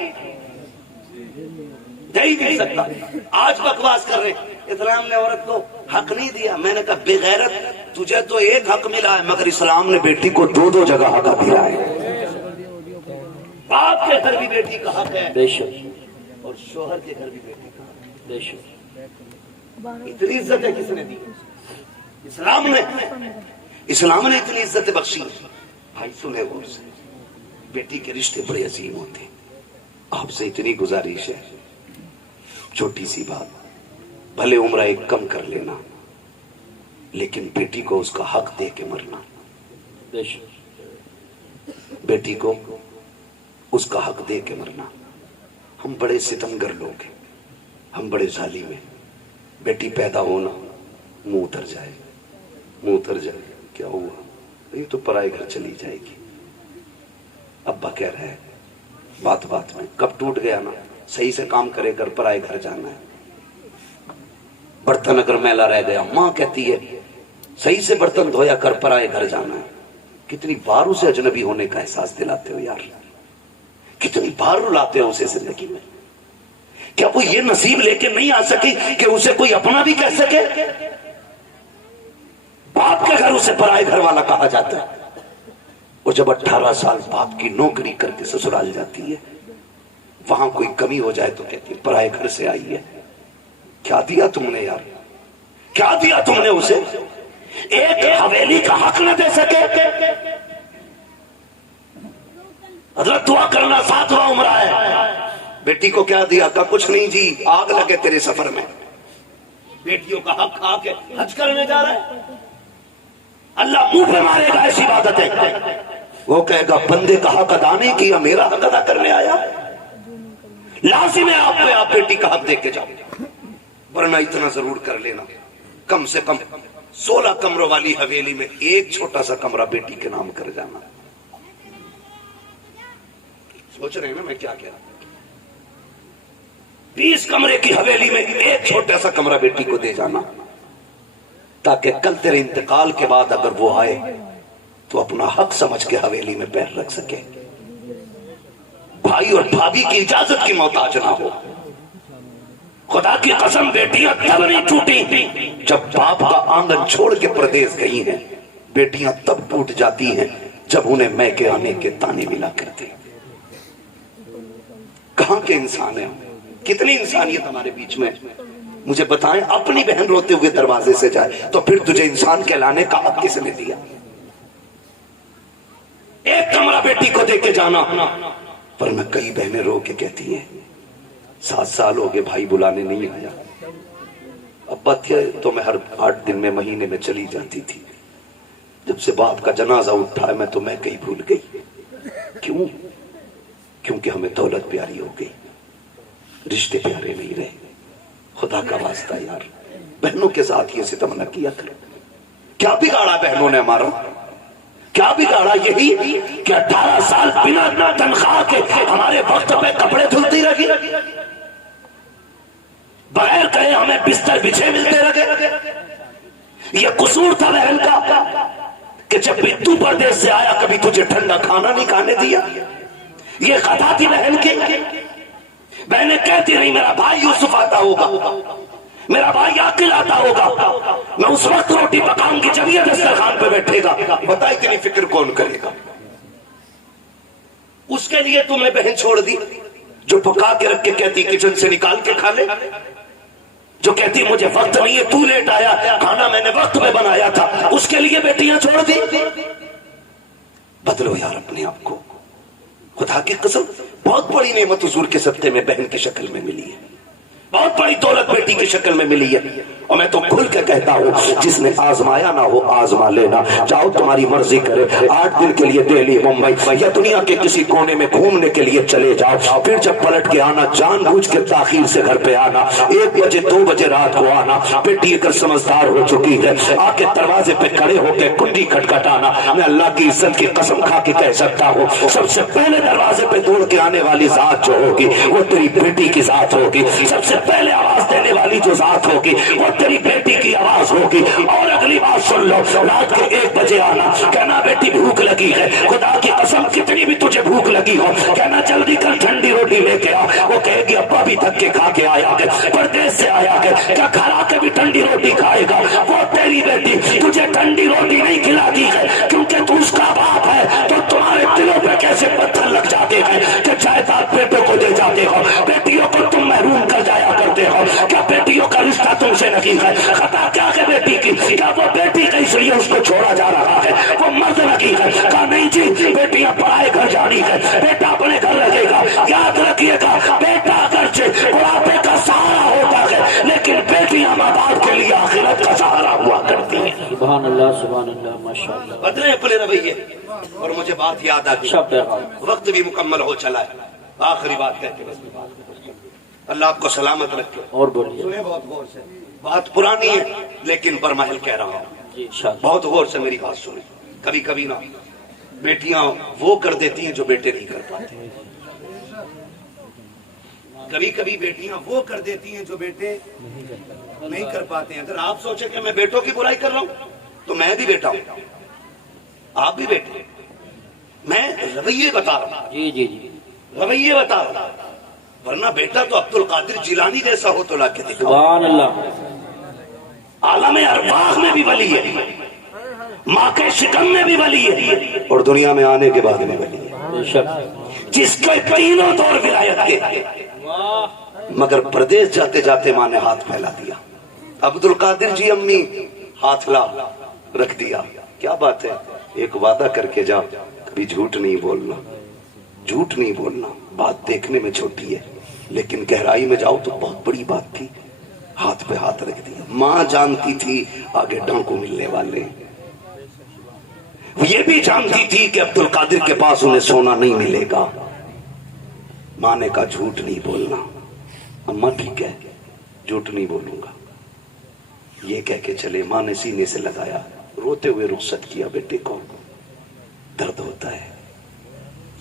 دے ہی نہیں سکتا. آج بکواس کر رہے, اسلام نے عورت کو حق نہیں دیا. میں نے کہا بے غیرت, تجھے تو ایک حق ملا ہے مگر اسلام نے بیٹی کو 2 جگہ حق دیا ہے. باپ کے گھر بھی بیٹی کا حق ہے بے شک, اور شوہر کے گھر بھی بیٹی کا حق ہے. بے شک. اتنی عزت ہے کس نے دی؟ اسلام نے. اسلام نے اتنی عزت بخشی. بھائی سنے غور سے, بیٹی کے رشتے بڑے عظیم ہوتے ہیں. آپ سے اتنی گزارش ہے, چھوٹی سی بات, بھلے عمرہ ایک کم کر لینا لیکن بیٹی کو اس کا حق دے کے مرنا. بے شک. بیٹی کو اس کا حق دے کے مرنا. ہم بڑے ستمگر لوگ ہیں, ہم بڑے ظالم ہیں. بیٹی پیدا ہونا منہ اتر جائے, منہ اتر جائے, کیا ہوا, یہ تو پرائے گھر چلی جائے گی. ابا کہہ رہے ہیں بات بات میں, کب ٹوٹ گیا نا, صحیح سے کام کرے گھر پرائے گھر جانا ہے. برتن اگر میلا رہ گیا, ماں کہتی ہے صحیح سے برتن دھویا کر پرائے گھر جانا ہے. کتنی بار اسے اجنبی ہونے کا احساس دلاتے ہو یار, کتنی بار رلاتے ہو اسے زندگی میں. کیا وہ یہ نصیب لے کے نہیں آ سکی کہ اسے کوئی اپنا بھی کہہ سکے؟ باپ کے گھر اسے پرائے گھر والا کہا جاتا ہے. اور جب 18 سال باپ کی نوکری کر کے سسرال جاتی ہے, وہاں کوئی کمی ہو جائے تو کہتی ہے پرائے گھر سے آئی ہے. کیا دیا تم نے یار, کیا دیا تم نے اسے؟ ایک حویلی کا حق نہ دے سکے. حضرت دعا کرنا 7واں عمرہ ہے. بیٹی کو کیا دیا؟ کہا کچھ نہیں جی, آگ لگے تیرے سفر میں. بیٹیوں کا حق کھا کے حج کرنے جا رہا ہے. اللہ منہ پہ مارے گا ایسی عبادت ہے. وہ کہے گا بندے کا حق ادا نہیں کیا, میرا حق ادا کرنے آیا. لازم ہے آپ پہ آپ بیٹی کا حق دے کے جاؤ, ورنہ اتنا ضرور کر لینا کم سے کم 16 کمروں والی حویلی میں ایک چھوٹا سا کمرہ بیٹی کے نام کر جانا. سوچ رہے ہیں نا میں کیا کہہ رہا ہوں؟ 20 کمرے کی حویلی میں ایک چھوٹا سا کمرہ بیٹی کو دے جانا، تاکہ کل تیرے انتقال کے بعد اگر وہ آئے تو اپنا حق سمجھ کے حویلی میں پیر رکھ سکے، بھائی اور بھابھی کی اجازت کی محتاج نہ ہو۔ خدا کی قسم بیٹیاں تب نہیں ٹوٹی جب باپ کا آنگن چھوڑ کے پردیس گئی ہیں، بیٹیاں تب ٹوٹ جاتی ہیں جب انہیں میکے آنے کے تانے ملا کرتے۔ کہاں کے انسان ہیں؟ کتنی انسانیت ہمارے بیچ میں؟ مجھے بتائیں، اپنی بہن روتے ہوئے دروازے سے جائے تو پھر تجھے انسان کہلانے کا حق کس نے دیا؟ ایک کمرہ بیٹی کو دے کے جانا، ورنہ کئی بہنیں رو کے کہتی ہیں 7 سال ہو گئے بھائی بلانے نہیں آیا، ابا تھے تو میں ہر 8 دن میں مہینے میں چلی جاتی تھی، جب سے باپ کا جنازہ اٹھا میں تو میں کہیں بھول گئی۔ کیوں؟ کیونکہ ہمیں دولت پیاری ہو گئی، رشتے پیارے نہیں رہے۔ خدا کا واسطہ یار، بہنوں کے ساتھ یہ ستم نہ کیا کرو۔ کیا بگاڑا بہنوں نے ہمارا؟ کیا بگاڑا؟ یہی کہ 18 سال بنا تنخواہ کے ہمارے وقت پہ کپڑے دھلتی رہی، بغیر کہے ہمیں بستر بچھے ملتے رہے۔ یہ قصور تھا بہن کا کہ جب بھی تو پردیس سے آیا کبھی تجھے ٹھنڈا کھانا نہیں کھانے دیا۔ یہ خطا تھی بہن کی۔ بہنیں کہتی نہیں میرا بھائی یوسف آتا ہوگا، میرا بھائی عاقل آتا ہوگا، میں اس وقت روٹی پکاؤں گی جب یہ دسترخوان پہ بیٹھے گا۔ بتا اتنی فکر کون کرے گا؟ اس کے لیے تم نے بہن چھوڑ دی جو پکا کے رکھ کے کہتی کچن سے نکال کے کھا لے، جو کہتی مجھے وقت نہیں ہے، تو لیٹ آیا، کھانا میں نے وقت پہ بنایا تھا، اس کے لیے بیٹیاں چھوڑ دی۔ بدلو یار اپنے آپ کو۔ خدا کی قسم بہت بڑی نعمت حضور کے صدقے میں بہن کی شکل میں ملی ہے، بہت بڑی دولت بیٹی کی شکل میں ملی ہے۔ اور میں تو کھل کے کہتا ہوں جس نے آزمایا نہ ہو آزما لینا۔ جاؤ تمہاری مرضی کرے، 8 دن کے لیے دہلی ممبئی یا دنیا کے کسی کونے میں گھومنے کے لیے چلے جاؤ، پھر جب پلٹ کے آنا جان بوجھ کے تاخیر سے گھر پہ آنا، 1 بجے 2 بجے رات کو آنا۔ بیٹی اگر سمجھدار ہو چکی ہے آ کے دروازے پہ کھڑے ہو کے کنڈی کھٹکھٹانا۔ میں اللہ کی عزت کی قسم کھا کے کہہ سکتا ہوں سب سے پہلے دروازے پہ دوڑ کے آنے والی ذات جو ہوگی وہ تیری بیٹی کی ذات ہوگی، سب سے پہلے آواز دینے والی جو ذات ہوگی وہ تیری بیٹی کی آواز ہوگی۔ اور اگلی بات سن لو، رات کے 1 بجے آنا، کہنا بیٹی بھوک لگی ہے، خدا کی قسم کتنی بھی تجھے بھوک لگی ہو کہنا جلدی کر ٹھنڈی روٹی لے کے آ۔ وہ کہے گی ابا بھی تھک کے کھا کے آیا ہے، پردیس سے آیا ہے، کیا گھر آ کے بھی ٹھنڈی روٹی کھائے گا؟ وہ تیری بیٹی تجھے ٹھنڈی روٹی نہیں کھلاتی ہے کیونکہ تو اس کا باپ ہے، تو تمہارے دلوں پہ کیسے پتھر لگ جاتے ہیں کہ جائیداد بیٹوں کو دے جاتے ہو، بیٹیوں کو تم محروم کر جایا کرتے ہو۔ کیا بیٹیوں کا رشتہ تم سے نہیں ہے؟ خطا کیا ہے بیٹی کی؟ کیا وہ بیٹی کا اس لیے اس کو چھوڑا جا رہا ہے؟ وہ مرد لگی ہے؟ کہا نہیں جی، بیٹیاں پرائے گھر جانی ہے، بیٹا اپنے گھر رہے گا۔ یاد رکھیے گا بیٹا اگرچہ بڑھاپے کا سہارا ہوتا ہے لیکن بیٹیاں ماں باپ کے لیے آخرت کا سہارا ہوا کرتی ہیں۔ سبحان اللہ سبحان اللہ ماشاءاللہ۔ بدلے اپنے رویے۔ اور مجھے بات یاد آ گئی، وقت بھی مکمل ہو چلا ہے، آخری بات کہہ کے بس اللہ آپ کو سلامت رکھے۔ اور بولیے۔ سنیں بہت غور سے، بات پرانی ہے لیکن برمحل کہہ رہا ہوں، بہت غور سے میری بات سنیں۔ کبھی کبھی نا بیٹیاں وہ کر دیتی ہیں جو بیٹے نہیں کر پاتے، کبھی کبھی بیٹیاں وہ کر دیتی ہیں جو بیٹے نہیں کر پاتے ہیں۔ اگر آپ سوچیں کہ میں بیٹوں کی برائی کر رہا ہوں تو میں بھی بیٹا ہوں، آپ بھی بیٹے، میں رویے بتا رہا ہوں، جی جی جی رویے بتا رہا ہوں، ورنہ بیٹا تو عبد القادر جیلانی جیسا ہو تو لا کے دکھاؤ۔ سبحان اللہ۔ عالم ارواح میں بھی ولی ہے، ماں کے شکم میں بھی ولی ہے، اور دنیا میں آنے کے بعد میں ولی ہے، بے شک۔ جس کے تینوں دور ولایت کے، مگر پردیس جاتے جاتے ماں نے ہاتھ پھیلا دیا۔ عبد القادر جی امی ہاتھ لا رکھ دیا، کیا بات ہے، ایک وعدہ کر کے جا کبھی جھوٹ نہیں بولنا، جھوٹ نہیں بولنا۔ بات دیکھنے میں چھوٹی ہے لیکن گہرائی میں جاؤ تو بہت بڑی بات تھی، ہاتھ پہ ہاتھ رکھ دیا۔ ماں جانتی تھی آگے ڈانکو ملنے والے، یہ بھی جانتی تھی کہ عبد القادر کے پاس انہیں سونا نہیں ملے گا۔ ماں نے کہا جھوٹ نہیں بولنا۔ اماں ٹھیک ہے جھوٹ نہیں بولوں گا، یہ کہہ کے چلے۔ ماں نے سینے سے لگایا، روتے ہوئے رخصت کیا، بیٹے کو درد ہوتا ہے،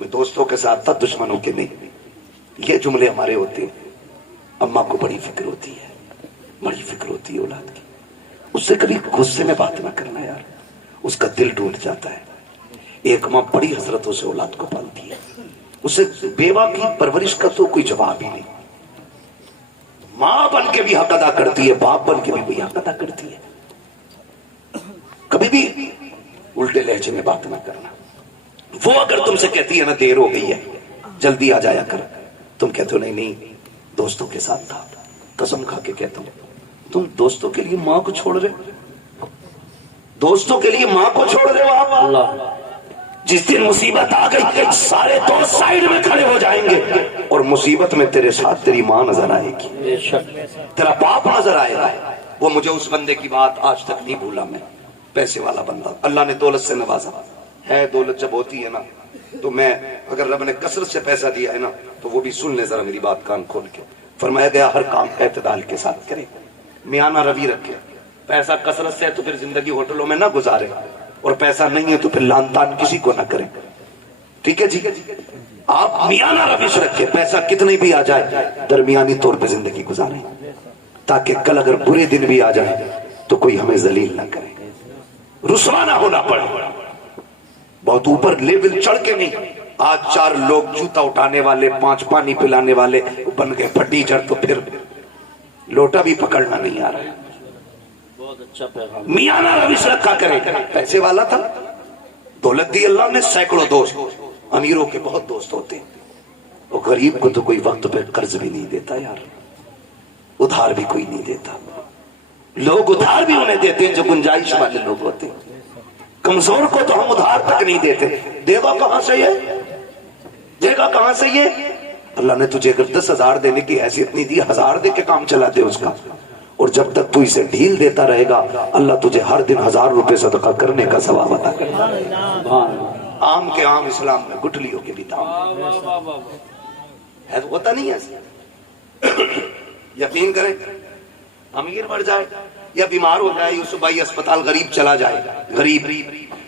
میں دوستوں کے ساتھ تھا، دشمنوں کے نہیں. یہ جملے ہمارے ہوتے ہیں. اماں کو بڑی فکر ہوتی ہے، بڑی فکر ہوتی ہے اولاد کی. اس سے کبھی غصے میں بات نہ کرنا یار، اس کا دل ٹوٹ جاتا ہے. ایک ماں بڑی حسرتوں سے اولاد کو پالتی ہے، اسے بیوہ کی پرورش کا تو کوئی جواب ہی نہیں. ماں بن کے بھی حق ادا کرتی ہے، باپ بن کے بھی وہی حق ادا کرتی ہے. کبھی بھی الٹے لہجے میں بات نہ کرنا. وہ اگر تم سے کہتی ہے نا دیر ہو گئی ہے جلدی آ جایا کر، تم کہتے ہو نہیں نہیں دوستوں کے ساتھ تھا. قسم کھا کے کہتا ہوں تم دوستوں کے لیے ماں کو چھوڑ رہے، دوستوں کے لیے ماں کو چھوڑ رہے ہو آپ. اللہ جس دن مصیبت آ گئی سارے دوست سائیڈ میں کھڑے ہو جائیں گے اور مصیبت میں تیرے ساتھ تیری ماں نظر آئے گی، بے شک. تیرا باپ نظر آئے گا. وہ مجھے اس بندے کی بات آج تک نہیں بھولا. میں پیسے والا بندہ، اللہ نے دولت سے نوازا ہے. دولت جب ہوتی ہے نا تو میں اگر رب نے کثرت سے پیسہ دیا ہے نا تو وہ بھی سن لے ذرا میری بات کان کھول کے. فرمایا گیا ہر کام اعتدال کے ساتھ کرے، میانہ روی رکھے. پیسہ کثرت سے ہے تو پھر زندگی ہوٹلوں میں نہ گزارے، اور پیسہ نہیں ہے تو پھر لان تان کسی کو نہ کرے. ٹھیک ہے جی، آپ میانہ روش رکھے، پیسہ کتنے بھی آ جائے درمیانی طور پہ زندگی گزاریں، تاکہ کل اگر برے دن بھی آ جائے تو کوئی ہمیں ذلیل نہ کرے، رسوا نہ ہونا پڑے. بہت اوپر لیول چڑھ کے نہیں. آج 4 لوگ جوتا اٹھانے والے، 5 پانی پلانے والے بن گئے پٹی جڑ، تو پھر لوٹا بھی پکڑنا نہیں آ رہا ہے. بہت اچھا پیغام. میانہ روش رکھا کرے. پیسے والا تھا، دولت دی اللہ نے، سینکڑوں دوست. امیروں کے بہت دوست ہوتے ہیں، اور غریب کو تو کوئی وقت پہ قرض بھی نہیں دیتا یار، ادھار بھی کوئی نہیں دیتا. لوگ ادھار بھی انہیں دیتے ہیں جو گنجائش والے لوگ ہوتے ہیں. کمزور کو تو ہم ادھار تک نہیں دیتے. دے گا کہاں سے یہ، دے گا کہاں سے یہ. اللہ نے تجھے اگر 10,000 دینے کی حیثیت نہیں دی، 1000 دے کے کام چلا دے اس کا. اور جب تک تو اسے ڈھیل دیتا رہے گا اللہ تجھے ہر دن 1000 روپے صدقہ کرنے کا ثواب عطا کرتا ہے. عام کے عام اسلام میں گٹھلیوں کے بھی دام ہے، ہوتا نہیں ہے. یقین کریں، امیر بڑھ جائے یا بیمار ہو جائے، یوسف بھائی اسپتال غریب چلا جائے، غریب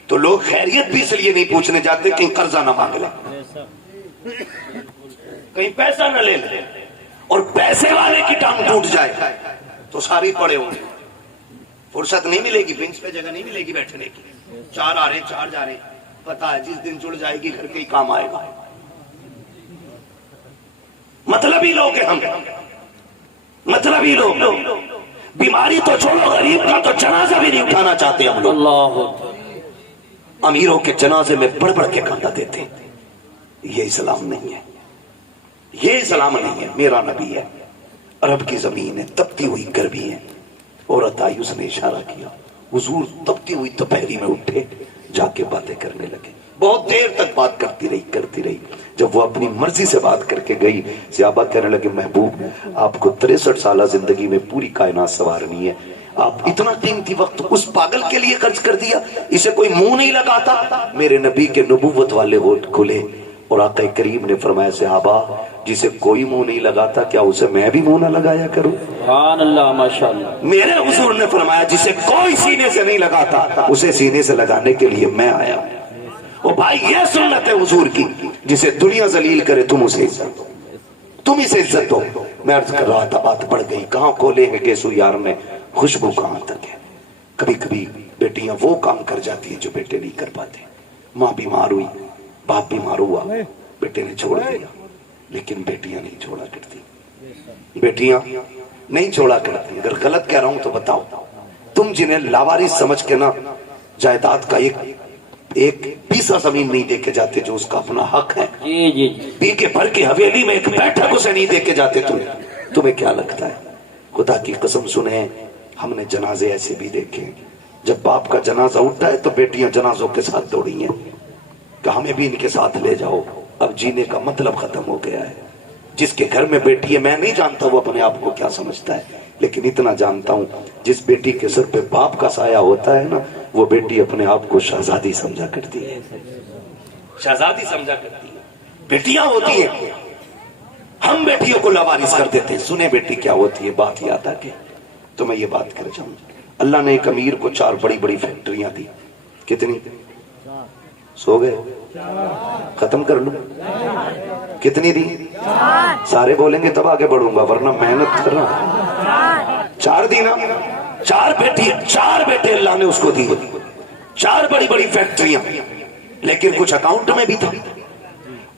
تو لوگ خیریت بھی اس لیے نہیں پوچھنے جاتے کہیں قرضہ نہ مانگ لیں، کہیں پیسہ نہ لے لیں. اور پیسے والے کی ٹانگ ٹوٹ جائے تو ساری پڑے ہوں گے، فرصت نہیں ملے گی، بینچ پہ جگہ نہیں ملے گی بیٹھنے کی. 4 آ رہے 4 جا رہے، پتا ہے جس دن جڑ جائے گی گھر کے ہی کام آئے گا. مطلب ہی لوگ ہیں ہم، مطلب ہی لوگ. بیماری تو چھوڑو، غریب کا تو جنازہ بھی نہیں اٹھانا چاہتے ہم لوگ. اللہ امیروں کے جنازے میں بڑھ بڑھ کے کاندھا دیتے ہیں. یہ اسلام نہیں ہے، یہ اسلام نہیں ہے. میرا نبی ہے، عرب کی زمین ہے، تپتی ہوئی گرمی ہے. عورت آئی، اس نے اشارہ کیا، حضور تپتی ہوئی دوپہری میں اٹھے، جا کے باتیں کرنے لگے. بہت دیر تک بات کرتی رہی. جب وہ اپنی مرضی سے بات کر کے گئی، صحابہ کہنے لگے محبوب آپ کو 63 سالہ زندگی میں پوری کائنات سنوارنی ہے، آپ اتنا قیمتی وقت اس پاگل کے لیے خرچ کر دیا، اسے کوئی منہ نہیں لگاتا. میرے نبی کے نبوت والے ہونٹ کھلے اور آقا کریم نے فرمایا صحابہ جسے کوئی منہ نہیں لگاتا کیا اسے میں بھی منہ نہ لگایا کروں؟ سبحان اللہ، ماشاءاللہ. میرے حضور نے فرمایا جسے کوئی سینے سے نہیں لگاتا اسے سینے سے لگانے کے لیے میں آیا. اور بھائی یہ سنت ہے حضور کی، جسے دنیا ذلیل کرے تم اسے عزت دو، تم اسے عزت دو. میں عرض کر رہا تھا بات بڑھ گئی. کہاں کھولے ہیں گیسو یار میں، خوشبو کہاں تک ہے. کبھی کبھی بیٹیاں وہ کام کر جاتی ہیں جو بیٹے نہیں کر پاتے. ماں بیمار ہوئی، باپ بیمار ہوا، بیٹے نے چھوڑ دیا، لیکن بیٹیاں نہیں چھوڑا کرتی. بیٹیاں نہیں چھوڑا کرتی. اگر غلط کہہ رہا ہوں تو بتاؤ. تم جنہیں لاوارث سمجھ کے نا جائیداد کا ایک پیسہ زمین نہیں دے کے جاتے جو اس کا اپنا حق ہے، جی پی کے بھر کی حویلی میں ایک بیٹھک اسے نہیں دے کے جاتے، تمہیں کیا لگتا ہے؟ خدا کی قسم سنیں، ہم نے جنازے ایسے بھی دیکھے. جب باپ کا جنازہ اٹھتا ہے تو بیٹیاں جنازوں کے ساتھ دوڑی ہیں کہ ہمیں بھی ان کے ساتھ لے جاؤ. اب جینے کا مطلب ختم ہو گیا ہے. جس کے گھر میں بیٹی ہے، میں نہیں جانتا وہ اپنے آپ کو کیا سمجھتا ہے، لیکن اتنا جانتا ہوں جس بیٹی کے سر پہ باپ کا سایہ ہوتا ہے نا، وہ بیٹی اپنے آپ کو شہزادی سمجھا کرتی ہے، شہزادی سمجھا کرتی ہے. بیٹیاں ہوتی ہیں، ہم بیٹیوں کو لاوارث کر دیتے ہیں. سنیں بیٹی کیا ہوتی ہے، بات یاد آ کے تو میں یہ بات کر جاؤں. اللہ نے ایک امیر کو 4 بڑی بڑی فیکٹریاں دی. کتنی؟ سو گئے؟ ختم کر لوں؟ کتنی دی؟ سارے بولیں گے تب آگے بڑھوں گا، ورنہ محنت کر رہا ہوں۔ 4 دی نا؟ 4 بیٹے اللہ نے اس کو دیے، 4 بڑی بڑی فیکٹریاں، لیکن کچھ اکاؤنٹ میں بھی تھا۔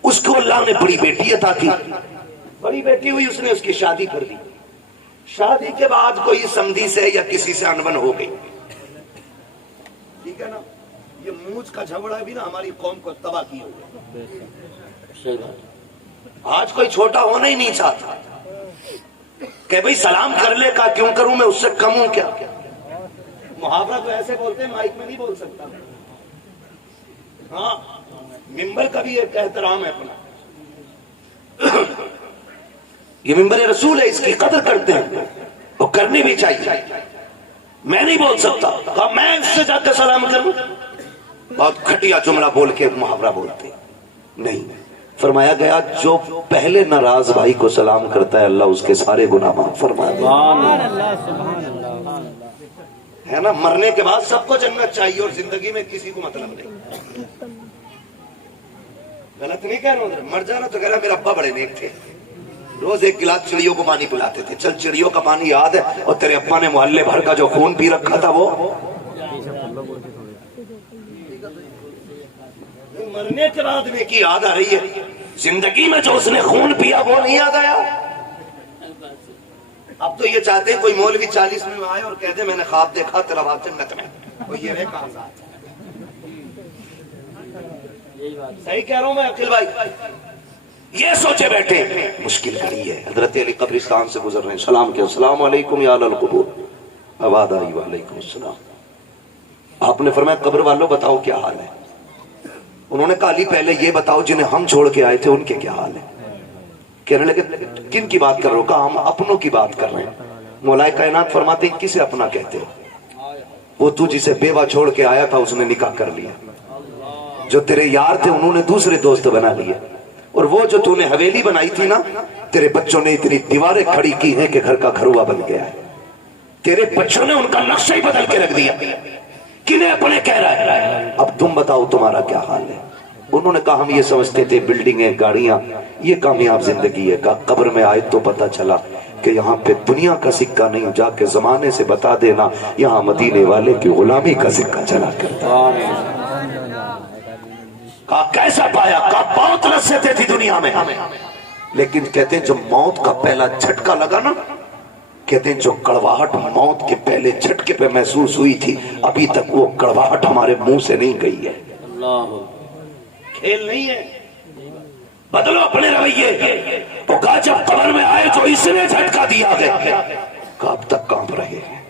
اس کو اللہ نے بڑی بیٹی عطا کی، بڑی بیٹی ہوئی، اس نے اس کی شادی کر دی۔ شادی کے بعد کوئی سمدھی سے یا کسی سے انبن ہو گئی، ٹھیک ہے نا؟ یہ مونچھ کا جھگڑا بھی نا ہماری قوم کو تباہ کی ہوئی۔ آج کوئی چھوٹا ہونا ہی نہیں چاہتا کہ بھئی سلام کر لے کا کیوں کروں، میں اس سے کم ہوں کیا؟ محاورہ تو ایسے بولتے ہیں، مائک میں نہیں بول سکتا۔ ہاں، ممبر کا بھی ایک احترام ہے اپنا، یہ ممبر رسول ہے، اس کی قدر کرتے ہیں اور کرنی بھی چاہیے۔ میں نہیں بول سکتا، کہا میں اس سے جا کے سلام کروں، بہت گھٹیا جملہ بول کے محاورہ بولتے نہیں۔ فرمایا گیا جو پہلے ناراض بھائی کو سلام کرتا ہے اللہ اس کے سارے گناہ معاف فرما دیتا ہے نا۔ مرنے کے بعد سب کو جنت چاہیے اور زندگی میں کسی کو مطلب نہیں۔ غلط نہیں کہہ رہا، مر جانا تو کہہ رہا میرا ابا بڑے نیک تھے، روز 1 گلاس چڑیوں کو پانی پلاتے تھے۔ چل چڑیوں کا پانی یاد ہے، اور تیرے ابا نے محلے بھر کا جو خون پی رکھا تھا وہ مرنے کے بعد میں کی یاد آ رہی ہے، زندگی میں جو اس نے خون پیا وہ نہیں یاد آیا۔ اب تو یہ چاہتے ہیں کوئی مولوی 40 میں آئے اور کہہ دے میں نے خواب دیکھا تیرا باپ جنت میں، وہ یہ رہے کاغذات۔ صحیح کہہ رہا ہوں میں عقیل بھائی؟ یہ سوچے بیٹھے مشکل گھڑی ہے۔ حضرت علی قبرستان سے گزر رہے ہیں، سلام کیا، السلام علیکم یا اہل القبور، آواز آئی وعلیکم السلام۔ آپ نے فرمایا قبر والوں بتاؤ کیا حال ہے؟ انہوں نے کہا علی پہلے یہ بتاؤ جنہیں ہم چھوڑ کے آئے تھے ان کے کیا حال ہے؟ کہنے لگے کن کی بات کر رہے ہو؟ کہا ہم اپنوں کی بات کر رہے ہیں۔ مولا کائنات فرماتے ہیں کسے اپنا کہتے ہو؟ وہ تو جسے بیوہ چھوڑ کے آیا تھا اس نے نکاح کر لیا، جو تیرے یار تھے انہوں نے دوسرے دوست بنا لیے، اور وہ جو تو نے حویلی بنائی تھی نا تیرے بچوں نے اتنی دیواریں کھڑی کی ہیں کہ گھر کا گھروا بن گیا ہے۔ تیرے بچوں نے ان کا نقشہ ہی بدل کے رکھ دیا، کنہیں اپنے کہہ رہا ہے؟ اب تم بتاؤ تمہارا کیا حال ہے؟ انہوں نے کہا ہم یہ سمجھتے تھے بلڈنگیں گاڑیاں یہ کامیاب زندگی ہے۔ کہا قبر میں آئے تو پتا چلا کہ یہاں پہ دنیا کا سکہ نہیں، جا کے زمانے سے بتا دینا یہاں مدینے والے کی غلامی کا سکہ چلا کرتا۔ کہا کیسا پایا؟ کہا بہت لذتیں تھی دنیا میں، لیکن کہتے ہیں جو موت کا پہلا جھٹکا لگا نا، کہتے ہیں جو کڑواہٹ موت کے پہلے جھٹکے پہ محسوس ہوئی تھی ابھی تک وہ کڑواہٹ ہمارے منہ سے نہیں گئی ہے۔ کھیل نہیں ہے، بدلو اپنے رویے۔ وہ کہا جب قبر میں آئے تو اس نے جھٹکا دیا گیا، کہا اب تک کانپ رہے ہیں،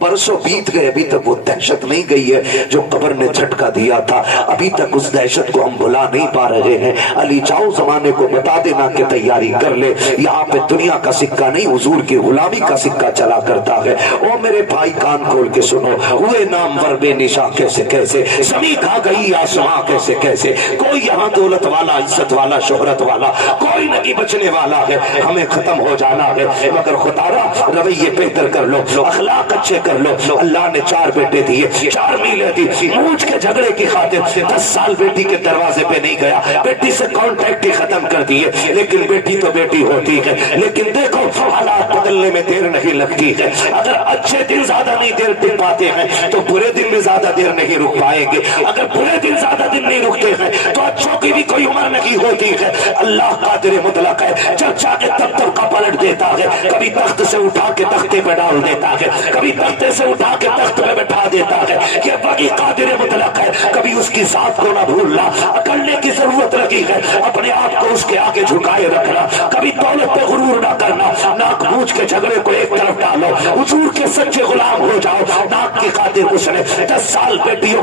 برسوں بیت گئے ابھی تک وہ دہشت نہیں گئی ہے جو قبر نے جھٹکا دیا تھا، ابھی تک اس دہشت کو ہم بھلا نہیں پا رہے ہیں۔ علی جاؤ زمانے کو بتا دینا کہ تیاری کر لے، یہاں پہ دنیا کا سکہ نہیں حضور کی غلامی کا سکہ چلا کرتا ہے۔ او میرے بھائی کان کھول کے سنو، ہوئے نامور بے نشاں کیسے کیسے، زمین کھا گئی آسماں کیسے کیسے، کوئی یہاں دولت والا عزت والا شہرت والا کوئی نہیں بچنے والا ہے، ہمیں ختم ہو جانا ہے، مگر خدارا رویے بہتر کر لو، اخلاق اچھے کر لو۔ اللہ نے 4 بیٹے دیے، 4 میلیں دی، مونچھ کے جھگڑے کی خاطر 10 سال بیٹی کے دروازے پہ نہیں گیا، بیٹی سے کانٹیکٹ ہی ختم کر دیے، لیکن بیٹی تو بیٹی ہوتی ہے۔ لیکن دیکھو حالات بدلنے میں دیر نہیں لگتی ہے، اگر اچھے دن زیادہ نہیں دیر ٹک پاتے ہیں تو برے دن بھی زیادہ دیر نہیں رک پائیں گے، اگر برے دن زیادہ دن نہیں رکتے ہیں تو اچھوں کی بھی کوئی عمر نہیں ہوتی ہے۔ اللہ قادر مطلق ہے، جب چاہ کے تب کا پلٹ دیتا ہے، کبھی تخت سے اٹھا کے تختے پہ ڈال دیتا ہے، کبھی تختے سے اٹھا کے تخت پہ بٹھا دیتا ہے، یہ باقی قادر مطلق ہے، کبھی اس کی ذات کو نہ بھولنا، اکڑنے کی ضرورت لگی ہے اپنے آپ کو اس کے آگے جھکائے رکھنا، کبھی دولت پہ غرور نہ کرنا، ناک بوجھ کے جھگڑے کو ایک طرف ڈالو، حضور کے سچے غلام ہو جاؤ۔ ناک کی خاطر اس نے 10 سال بیٹی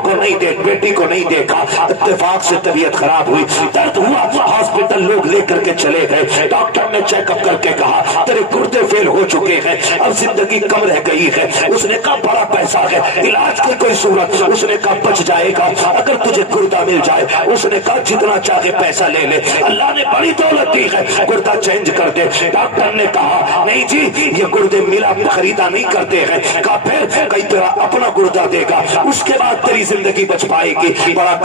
کو نہیں دیکھا، اتفاق سے طبیعت خراب ہوئی، درد ہوا، ہاسپٹل لوگ لے کر کے چلے گئے، ڈاکٹر نے چیک اپ کر کے کہا تیرے گردے فیل ہو چکے ہیں، اب زندگی کم رہ گئی ہے۔ اس نے کہا بڑا پیسہ ہے، علاج کی کوئی صورت؟ اس نے کہا بچ جائے گا اگر تجھے گردہ مل جائے۔ اس نے کہا جتنا چاہے پیسہ لے لے، اللہ نے بڑی دولت دی ہے، گردہ چینج کر دے۔ ڈاکٹر نے کہا نہیں جی یہ گردے ملا خریدا نہیں کرتے ہیں۔ کہا پھر کئی طرح اپنا گردہ دے گا، اس کے بعد تیری زندگی بچ پائے گی۔ بڑا